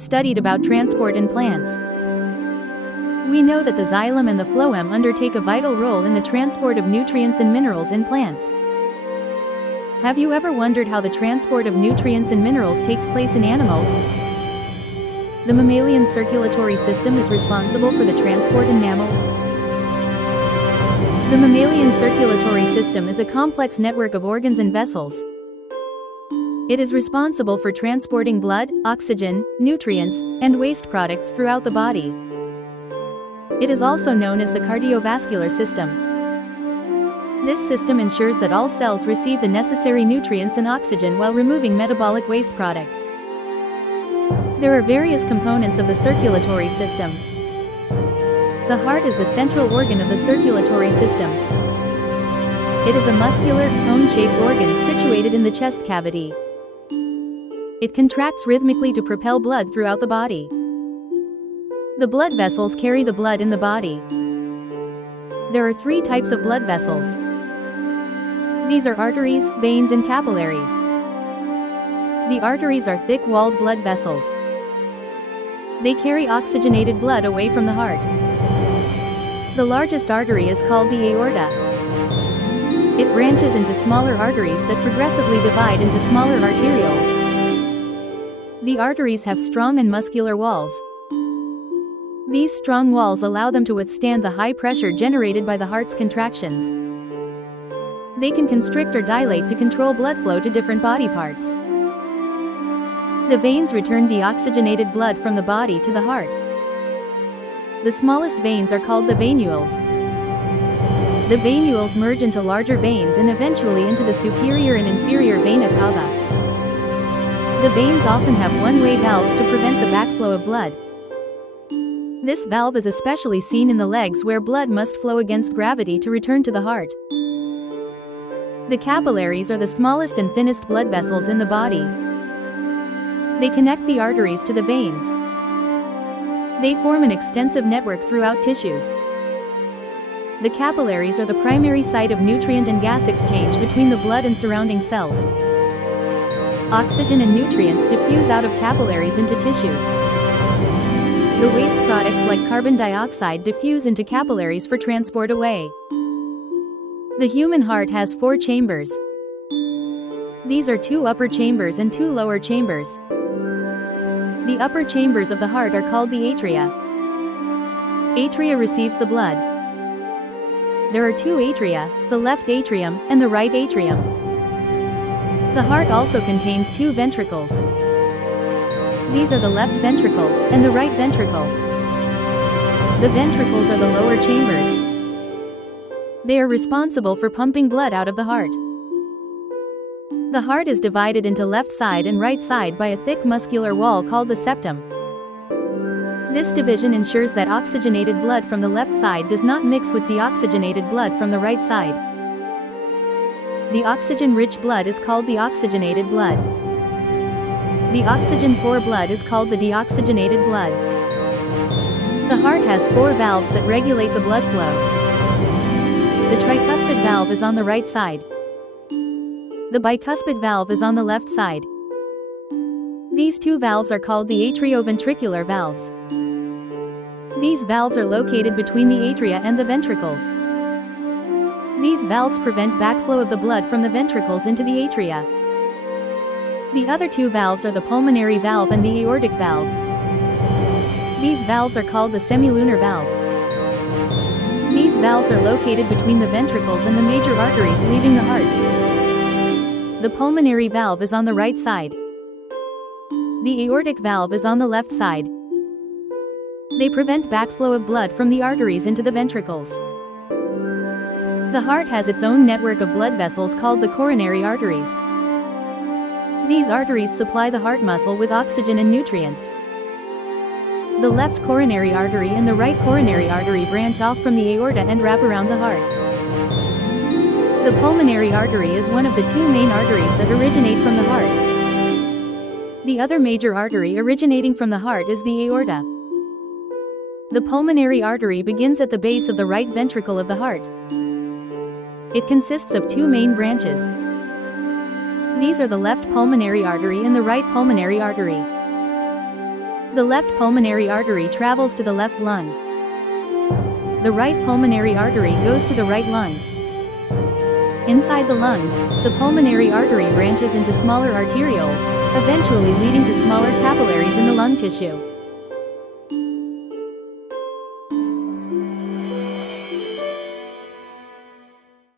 studied about transport in plants. We know that the xylem and the phloem undertake a vital role in the transport of nutrients and minerals in plants. Have you ever wondered how the transport of nutrients and minerals takes place in animals? The mammalian circulatory system is responsible for the transport in mammals. The mammalian circulatory system is a complex network of organs and vessels. It is responsible for transporting blood, oxygen, nutrients, and waste products throughout the body. It is also known as the cardiovascular system. This system ensures that all cells receive the necessary nutrients and oxygen while removing metabolic waste products. There are various components of the circulatory system. The heart is the central organ of the circulatory system. It is a muscular, cone-shaped organ situated in the chest cavity. It contracts rhythmically to propel blood throughout the body. The blood vessels carry the blood in the body. There are 3 types of blood vessels. These are arteries, veins, and capillaries. The arteries are thick-walled blood vessels. They carry oxygenated blood away from the heart. The largest artery is called the aorta. It branches into smaller arteries that progressively divide into smaller arterioles. The arteries have strong and muscular walls. These strong walls allow them to withstand the high pressure generated by the heart's contractions. They can constrict or dilate to control blood flow to different body parts. The veins return deoxygenated blood from the body to the heart. The smallest veins are called the venules. The venules merge into larger veins and eventually into the superior and inferior vena cava. The veins often have one-way valves to prevent the backflow of blood. This valve is especially seen in the legs where blood must flow against gravity to return to the heart. The capillaries are the smallest and thinnest blood vessels in the body. They connect the arteries to the veins. They form an extensive network throughout tissues. The capillaries are the primary site of nutrient and gas exchange between the blood and surrounding cells. Oxygen and nutrients diffuse out of capillaries into tissues. The waste products like carbon dioxide diffuse into capillaries for transport away. The human heart has 4 chambers. These are 2 upper chambers and 2 lower chambers. The upper chambers of the heart are called the atria. Atria receives the blood. There are 2 atria, the left atrium and the right atrium. The heart also contains 2 ventricles. These are the left ventricle and the right ventricle. The ventricles are the lower chambers. They are responsible for pumping blood out of the heart. The heart is divided into left side and right side by a thick muscular wall called the septum. This division ensures that oxygenated blood from the left side does not mix with deoxygenated blood from the right side. The oxygen-rich blood is called the oxygenated blood. The oxygen-poor blood is called the deoxygenated blood. The heart has 4 valves that regulate the blood flow. The tricuspid valve is on the right side. The bicuspid valve is on the left side. These 2 valves are called the atrioventricular valves. These valves are located between the atria and the ventricles. These valves prevent backflow of the blood from the ventricles into the atria. The other 2 valves are the pulmonary valve and the aortic valve. These valves are called the semilunar valves. These valves are located between the ventricles and the major arteries leaving the heart. The pulmonary valve is on the right side. The aortic valve is on the left side. They prevent backflow of blood from the arteries into the ventricles. The heart has its own network of blood vessels called the coronary arteries. These arteries supply the heart muscle with oxygen and nutrients. The left coronary artery and the right coronary artery branch off from the aorta and wrap around the heart. The pulmonary artery is one of the 2 main arteries that originate from the heart. The other major artery originating from the heart is the aorta. The pulmonary artery begins at the base of the right ventricle of the heart. It consists of 2 main branches. These are the left pulmonary artery and the right pulmonary artery. The left pulmonary artery travels to the left lung. The right pulmonary artery goes to the right lung. Inside the lungs, the pulmonary artery branches into smaller arterioles, eventually leading to smaller capillaries in the lung tissue.